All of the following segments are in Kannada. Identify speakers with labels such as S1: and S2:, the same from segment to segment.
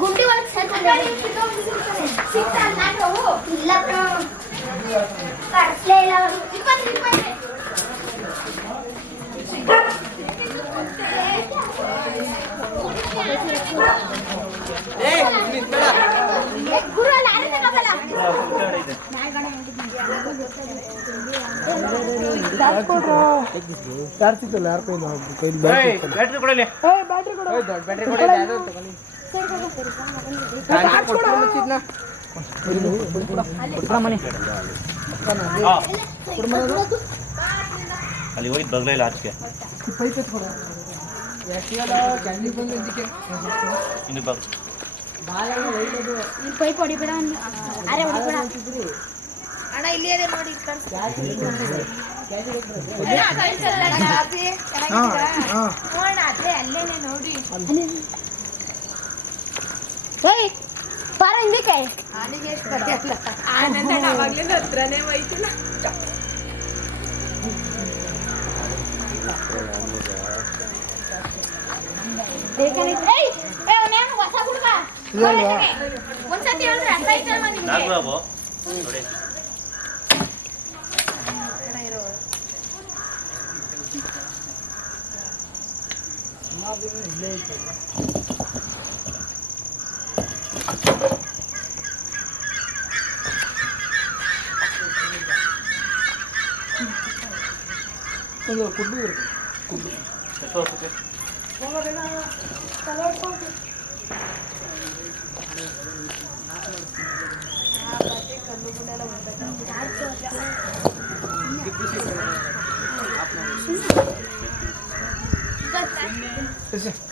S1: ಗುಂಡಿ ಒಳಗ್ ಸೇರ್ಕೊಂಡೆ. ಇಲ್ಲ ಕಣೋ. ಕಡ್ಸ್ಲೇ ಇಲ್ಲ ಅವ್ರು. ಏ, ಗುರು ಅಲ್ಲಿ ಯಾರು ತಗೋಬಲ್ಲ?
S2: ಯಾರ್ತಿತ್ತಲ್ಲ ಯಾರ ಕೈಲಿ ಕೈಲಿ
S3: ಬ್ಯಾಟ್ರಿ ಕೊಡಲಿ ಅಲ್ಲಿ ಹೋಗಿ ಬಗ್ಲೇ ಇಲ್ಲ ಆಚೆಗೆ. ಇನ್ನು
S1: ಪೈಪ್ ಹೊಡಿಬೇಡ ಅವ್ನು. ಅರೆ ಹೊಡಿಬೇಡ
S4: ಅಣ್ಣ ಇಲ್ಲಿ ಅದೇ ನೋಡಿ
S1: ಬಾರ ಹಿಂದಕ್ಕೆ ಬೇಕಾಗಿತ್ತು. ಏಯ್, ಏ, ಅವ್ನೇನು ಹೊಸ ಹುಡ್ಗ? ಒಂದ್ಸತಿ ಹೇಳಿದ್ರೆ ಅರ್ಥ ಆಯ್ತಲ್ವಾ ನಿಮ್ಗೆ?
S3: ನಾಗರಾಬು ನೋಡಿ
S2: ಒಂದು ಕುಡ್ಡು
S3: ಎಷ್ಟು ವರ್ಷಕ್ಕೆ
S1: ಹೇಳೋದು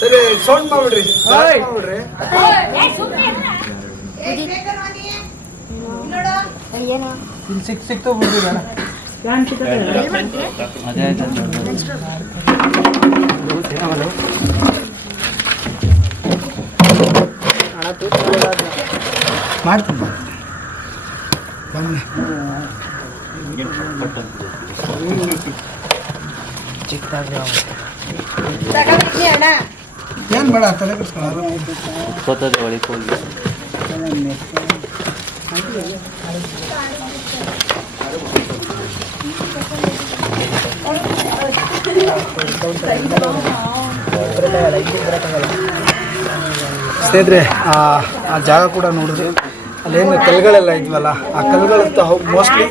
S2: ಸರಿ ಸೌಂಡ್ ಮಾಡ್ಬಿಡ್ರಿ. ಮಾಡ್ಬಿಡ್ರಿ. ಇಲ್ಲಿ ಸಿಕ್ ಸಿಕ್ತು ಬಿಡ್ರಿ ಬೇಡ. ಮಾಡ್ತೀನಿ. ಬನ್ನಿ ಏನ್ ಬೇಡ ತಲೆ
S3: ಒಳಗೆ ಹೋಗಿ
S2: ಸ್ನೇಹಿತರೆ ಆ ಜಾಗ ಕೂಡ ನೋಡಿದ್ರಿ. ಅಲ್ಲೇನು ಕಲ್ಗಳೆಲ್ಲ ಇದ್ವಲ್ಲ, ಆ ಕಲ್ಗಳಂತ ಮೋಸ್ಟ್ಲಿ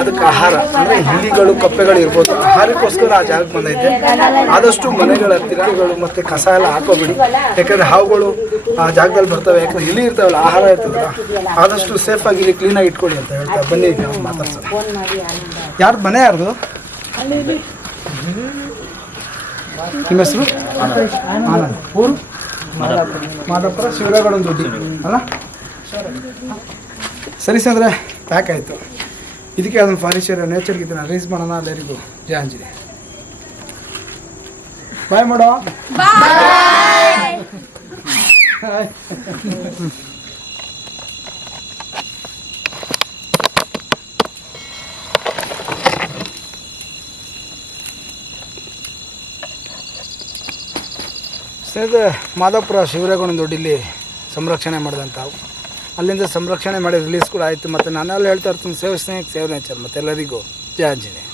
S2: ಅದಕ್ಕೆ ಆಹಾರ, ಅಂದರೆ ಹಿಲಿಗಳು ಕಪ್ಪೆಗಳು ಇರ್ಬೋದು. ಆಹಾರಕ್ಕೋಸ್ಕರ ಆ ಜಾಗಕ್ಕೆ ಬಂದೈತೆ ಆದಷ್ಟು ಮನೆಗಳ ತಿರುಗಿಗಳು ಮತ್ತು ಕಸ ಎಲ್ಲ ಹಾಕೋಬಿಡಿ. ಯಾಕಂದರೆ ಹಾವುಗಳು ಆ ಜಾಗದಲ್ಲಿ ಬರ್ತವೆ. ಯಾಕಂದ್ರೆ ಇಲ್ಲಿ ಇರ್ತಾವಲ್ಲ, ಆಹಾರ ಇರ್ತದಲ್ಲ, ಆದಷ್ಟು ಸೇಫಾಗಿ ಇಲ್ಲಿ ಕ್ಲೀನಾಗಿ ಇಟ್ಕೊಳ್ಳಿ ಅಂತ ಹೇಳ್ತಾ ಬನ್ನಿ ಮಾತಾಡ್ಸೋಣ. ಯಾರ್ದು ಮನೆ ಯಾರ್ದು? ನಿಮ್ಮ ಹೆಸರು? ಊರು? ಮಾದಾಪುರ. ಶಿವರಾಗಡ ದುಡ್ಡಿ ಅಲ್ಲ? ಸರಿ ಸಂದ್ರೆ ಪ್ಯಾಕ್ ಆಯಿತು ಇದಕ್ಕೆ ಅದನ್ನು ಫರ್ನಿಚರ್ ನೇಚರ್ ಇದನ್ನು ರೀಸ್ ಮಾಡೋಣ ಎಲ್ಲರಿಗೂ ಜಯ ಅಂಜಲಿ ಬಾಯ್ ಮಾಡೋ ಸ್ನೇಹಿತರೆ ಮಾದಾಪುರ ಶಿವರೇಗೌಡನ ದೊಡ್ಡಿಲ್ಲಿ ಸಂರಕ್ಷಣೆ ಮಾಡಿದಂಥವು ಅಲ್ಲಿಂದ ಸಂರಕ್ಷಣೆ ಮಾಡಿ ರಿಲೀಸ್ ಕೂಡ ಆಯಿತು. ಮತ್ತು ನಾನೆಲ್ಲ ಹೇಳ್ತಾ ಇರ್ತೀನಿ, ಸೇವ್ ಸ್ನೇಹಿತ ಸೇವ್ ನೇಚರ್, ಮತ್ತೆಲ್ಲರಿಗೂ. ಜಯ ಆಂಜನೇಯ.